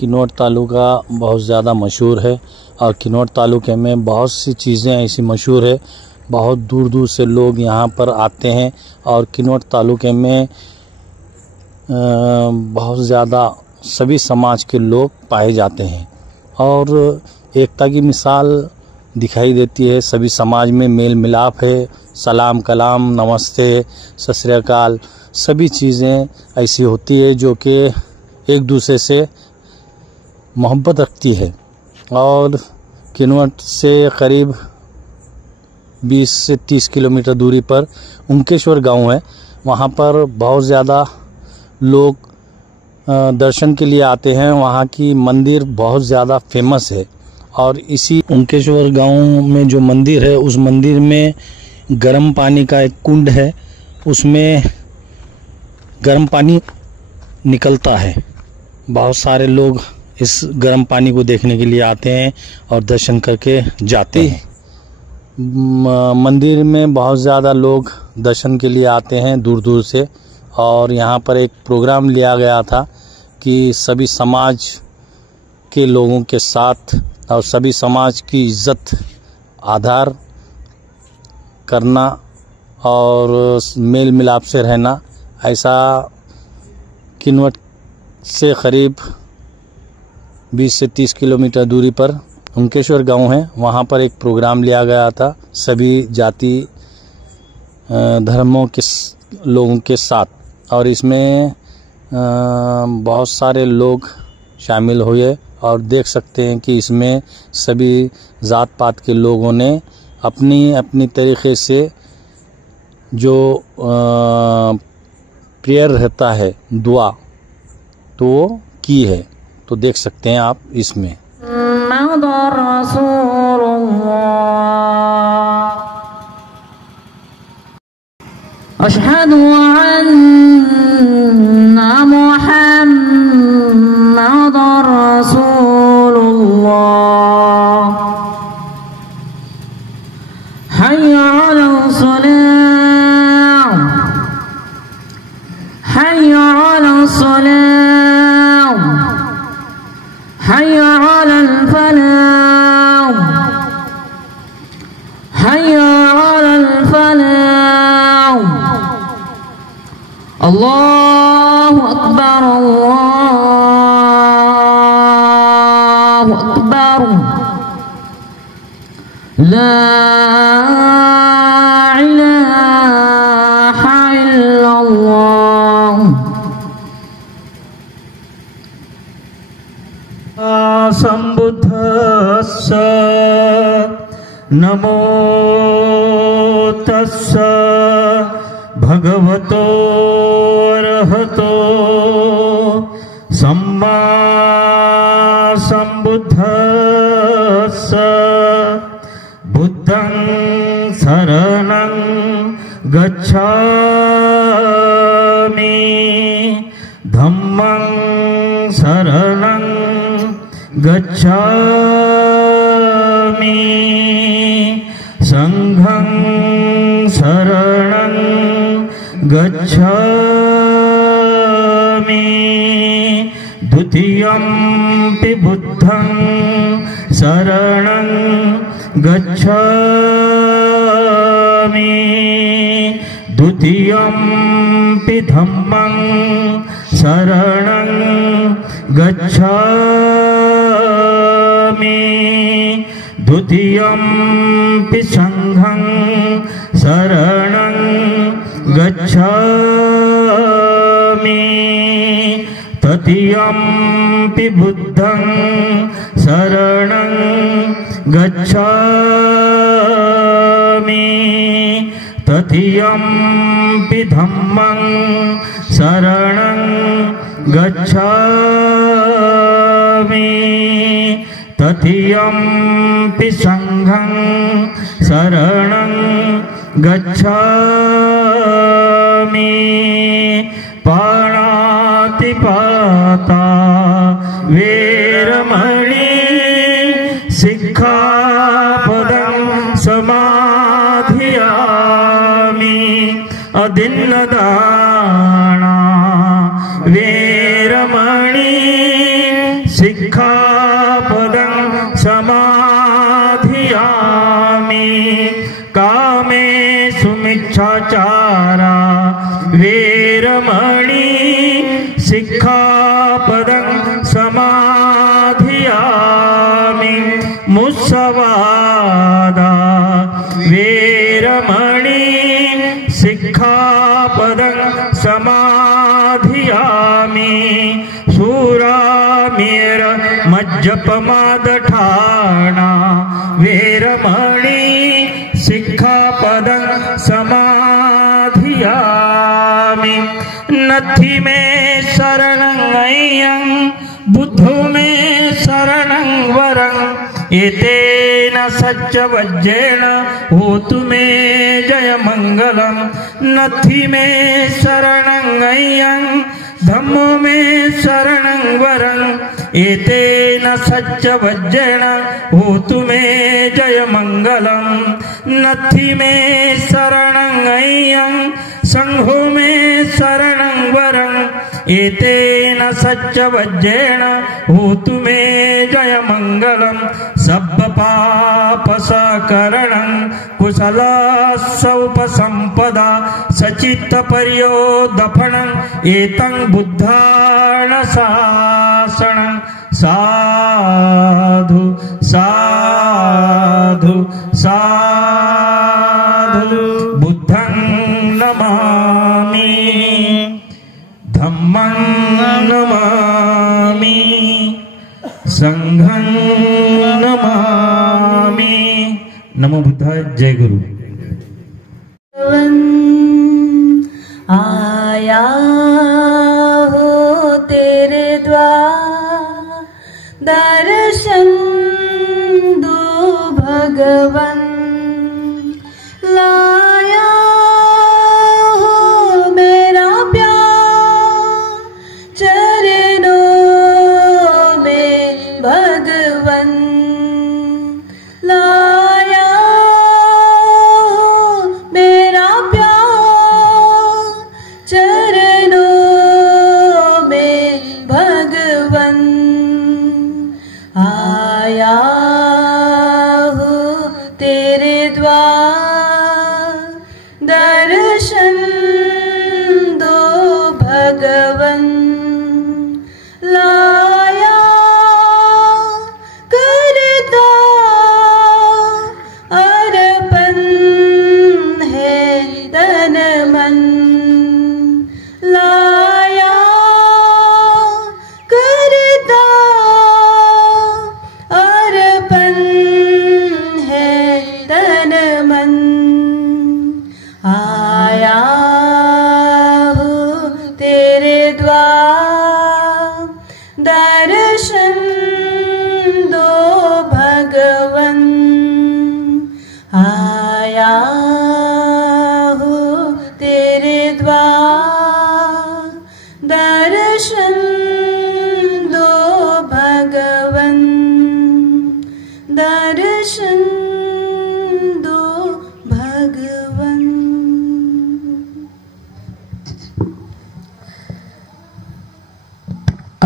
किन्नौर तालुका बहुत ज़्यादा मशहूर है और किन्नौर तालुके में बहुत सी चीज़ें ऐसी मशहूर है। बहुत दूर दूर से लोग यहाँ पर आते हैं और किन्नौर तालुके में बहुत ज़्यादा सभी समाज के लोग पाए जाते हैं और एकता की मिसाल दिखाई देती है। सभी समाज में मेल मिलाप है, सलाम कलाम, नमस्ते, सत श्री अकाल, सभी चीज़ें ऐसी होती है जो कि एक दूसरे से मोहब्बत रखती है। और किन्नौर से करीब 20 से 30 किलोमीटर दूरी पर उनकेश्वर गांव है। वहां पर बहुत ज़्यादा लोग दर्शन के लिए आते हैं। वहां की मंदिर बहुत ज़्यादा फेमस है और इसी उनकेश्वर गांव में जो मंदिर है उस मंदिर में गर्म पानी का एक कुंड है, उसमें गर्म पानी निकलता है। बहुत सारे लोग इस गर्म पानी को देखने के लिए आते हैं और दर्शन करके जाते हैं। मंदिर में बहुत ज़्यादा लोग दर्शन के लिए आते हैं दूर दूर से और यहाँ पर एक प्रोग्राम लिया गया था कि सभी समाज के लोगों के साथ और सभी समाज की इज्जत आधार करना और मेल मिलाप से रहना। ऐसा किन्नौर से करीब 20 से 30 किलोमीटर दूरी पर उनकेश्वर गांव है, वहां पर एक प्रोग्राम लिया गया था सभी जाति धर्मों के लोगों के साथ और इसमें बहुत सारे लोग शामिल हुए और देख सकते हैं कि इसमें सभी जात पात के लोगों ने अपनी अपनी तरीके से जो प्रेयर रहता है, दुआ, तो वो की है। तो देख सकते हैं आप इसमें। अशहदु अन्ना मुहम्मदुर रसूलुल्लाह। हय्या अलस सलाह, हय्या अलस सलाह, हय्या अलल फलाह, हय्या अलल फलाह। अल्लाहु अकबर, अल्लाहु अकबर, ला इलाहा इल्लल्लाह। संबुद्धस्स नमो तस्स भगवतो अरहतो सम्मा संबुद्धस्स। बुद्धं शरणं गच्छामि, धम्मं शरणं गच्छामि, संघं शरणं गच्छामि, द्वितीयंपि बुद्धं शरणं गच्छामि, द्वितीयंपि धम्मं शरणं गच्छामि, द्वितीयंपि संघं शरणं गच्छामि, तृतीयंपि बुद्धं शरणं गच्छामि, तृतीयंपि धम्मं शरणं गच्छामि, तृतीयंपि संघं शरणं गच्छामि। पाणातिपाता वेरमणि सिक्खापदं समाधियामि। अदिन्नदाना वेरमणि शिक्षापदं समाधियामि कामेषु मिच्छाचारा वेरमणि शिक्षापदं समाधियामि मुसवादा वेरमणि शिक्षापदं समाधियामि शूरामेर मज्जपमादठाना वेरमणि शिक्षापदं समाधियामि नथि में शरणं अय्यं बुद्धो में शरणं वरं एतेन सच्चवज्रेण होतु मे जय मंगलम नथि में शरणं अय्यं धम्मो में शरणं वरं एतेन सच्चवज्रेण होतु मे जय मंगलम नथि में शरणं अय्यं संघो में शरणं वरं एतेन सच्चवज्रेण होतु मे जय मंगलम सब्ब पाप सकरणं कुशलस्योपसंपदा सचित्त पर्योदफणं एतं बुद्धान शासनं साधु साधु साधु बुद्धं नमामि धम्मं नमामि संघं नमामि। नमो बुद्धाय। जय गुरु। आया हो तेरे द्वार दर्शन दो भगवन लाया हो मेरा प्यार चरणों में भगवन लाया हो मेरा प्यार चरणों में भगवन आया हो तेरे द्वार दर्शन दो भगवन लाया करता अर्पण है तन मन लाया करता अर्पण है तन मन आया हो तेरे द्वार दर्शन दो भगवन आया हो तेरे द्वार दर्शन दो भगवन दर्शन दो भगवन।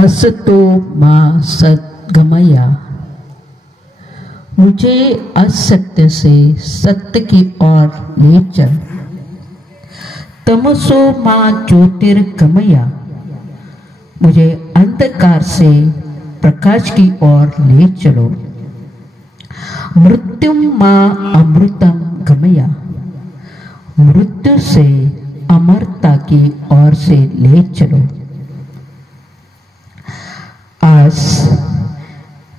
असतो मा सद्गमया मुझे असत्य से सत्य की ओर ले चल। तमसो मा ज्योतिर्गमया मुझे अंधकार से प्रकाश की ओर ले चलो। मृत्युम मा अमृतम गमया मृत्यु से अमरता की ओर से ले चलो। आज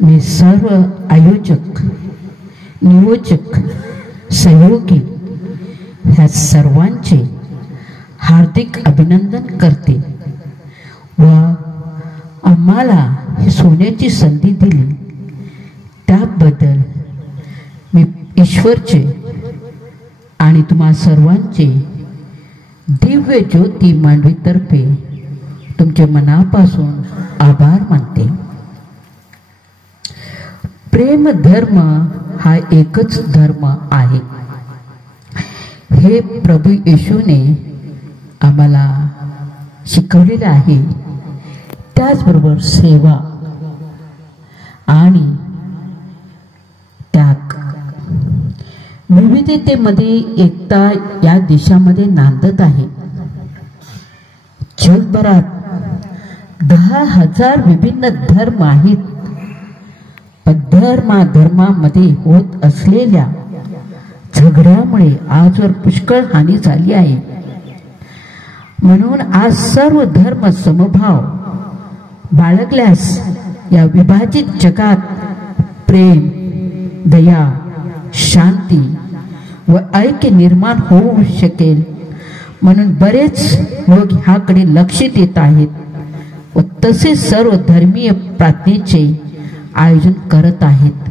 मैं सर्व आयोजक नियोजक सहयोगी ह्या सर्वांचे हार्दिक अभिनंदन करते व आम्हाला ही सोन्याची संधी दिली त्याबद्दल मी ईश्वरचे आणि तुम्हा सर्वांचे दिव्य ज्योती मांडवीतर्फे तुमच्या मनापासून आभार मानते। प्रेम धर्म हा एकच धर्म आहे हे प्रभू येशूने आम्हाला शिकवलेले आहे। त्याचबरोबर सेवा आणि त्याग. विविधतेमध्ये एकता या देशामध्ये नांदत आहे. जगभरात 10,000 विभिन्न धर्म आहेत, पण धर्मामध्ये होत असलेल्या झगड्यामुळे आजवर पुष्कळ हानी झाली आहे. म्हणून आज सर्व धर्म समभाव बाळगल्यास या विभाजित जगात प्रेम, दया, शांती व ऐक्य निर्माण होऊ शकेल. म्हणून बरेच लोक ह्याकडे लक्ष देत आहेत व तसेच सर्व धर्मीय प्रार्थनेचे आयोजन करत आहेत.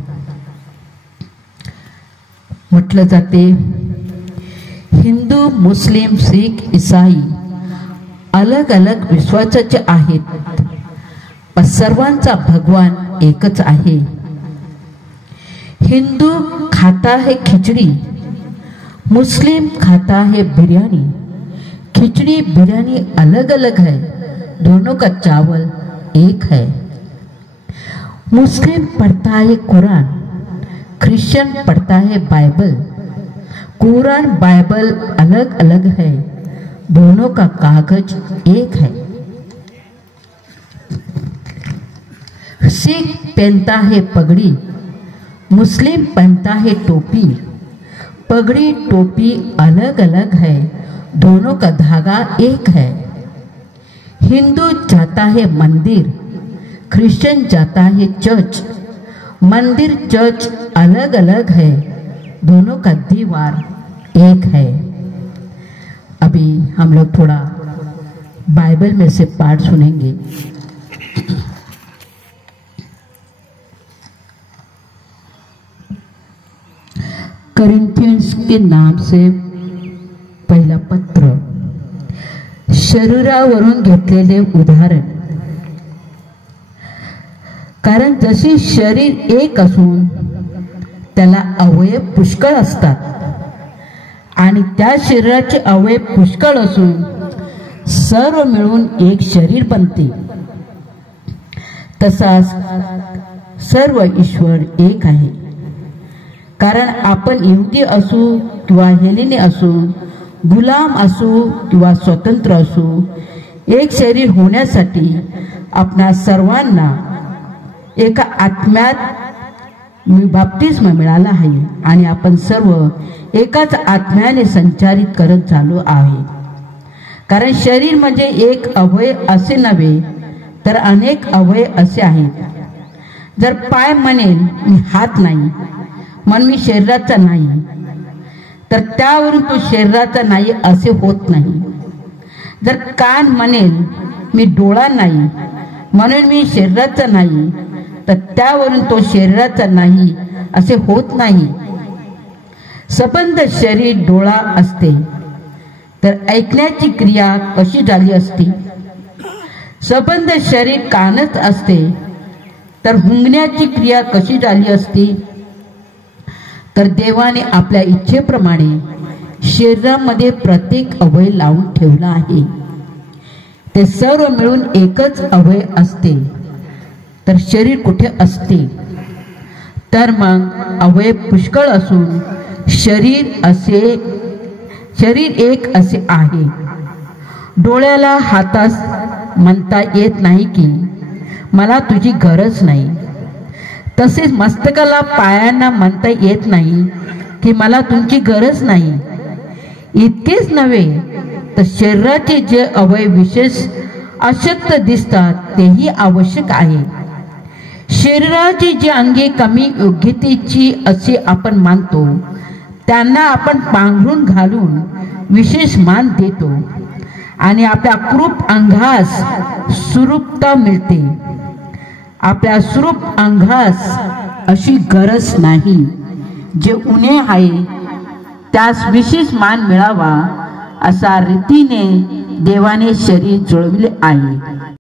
म्हटलं जाते, हिंदू, मुस्लिम, शीख, ईसाई अलग अलग विश्वासाचे आहेत, पण सर्वांचा भगवान एकच आहे. हिंदू खाता है खिचड़ी, मुस्लिम खाता है बिरयानी. खिचड़ी बिरयानी अलग अलग है, दोनों का चावल एक है. मुस्लिम पढ़ता है कुरान, क्रिश्चियन पढ़ता है बाइबल. कुरान बाइबल अलग अलग है, दोनों का कागज एक है. सिख पहनता है पगड़ी, मुस्लिम पहनता है टोपी. पगड़ी टोपी अलग अलग है, दोनों का धागा एक है. हिंदू जाता है मंदिर, क्रिश्चियन जाता है चर्च. मंदिर चर्च अलग अलग है, दोनों का दीवार एक है. अभी हम लोग थोड़ा बाइबल में से पाठ सुनेंगे. करिंथियंस के नाम से पहिला पत्र. शरीरावरून घेतलेले उदाहरण. कारण जसे शरीर एक असून त्याला अवयव पुष्कळ असतात आणि त्या शरीराचे अवयव पुष्कळ असून सर्व मिळून एक शरीर बनते, तसाच सर्व ईश्वर एक आहे. कारण आपण यहुदी असू किंवा हेलेनी असू, गुलाम असू किंवा स्वतंत्र असू, एक शरीर होण्यासाठी आपणा सर्वांना एका आत्म्यात बाप्तिस्म मिळाला आहे आणि आपण सर्व एकाच आत्म्याने संचारित करत झालो आहे. कारण शरीर म्हणजे एक अवयव असे नव्हे, तर अनेक अवयव असे आहेत. जर पाय म्हणेल मी हात नाही म्हणून मी शरीराचा नाही, तर त्यावरून तो शरीराचा नाही असे होत नाही. जर कान म्हणेल मी डोळा नाही म्हणून मी शरीराचा नाही, तर त्यावरून तो शरीराचा नाही असे होत नाही. संबंध शरीर डोळा असते, तर ऐकण्याची क्रिया कशी झाली असती? संबंध शरीर कानच असते, तर हुंगण्याची क्रिया कशी झाली असती? तर देवाने आपल्या इच्छेप्रमाणे शरीरामध्ये प्रत्येक अवयव लावून ठेवला आहे. ते सर्व मिळून एकच अवयव असते, तर शरीर कुठे असते? तर मग अवयव पुष्कळ असून शरीर एक असे आहे. डोळ्याला हातास म्हणता येत नाही की मला तुझी गरज नाही, तसेच मस्तकाला पायांना म्हणता येत नाही की मला तुमची गरज नाही. इतकेच नव्हे, तर शरीराचे जे अवयव विशेष अशक्त दिसतात तेही आवश्यक आहे. शरीराची जी अंगे कमी योग्यतेची असे आपण मानतो, त्यांना आपण पांघरून घालून विशेष मान देतो आणि आपल्या क्रूप अंगास सुरूपता मिळते. आपल्या सुरूप अंगास अशी गरज नाही. जे उणे आहे त्यास विशेष मान मिळावा असा रीतीने देवाने शरीर जुळविले आहे.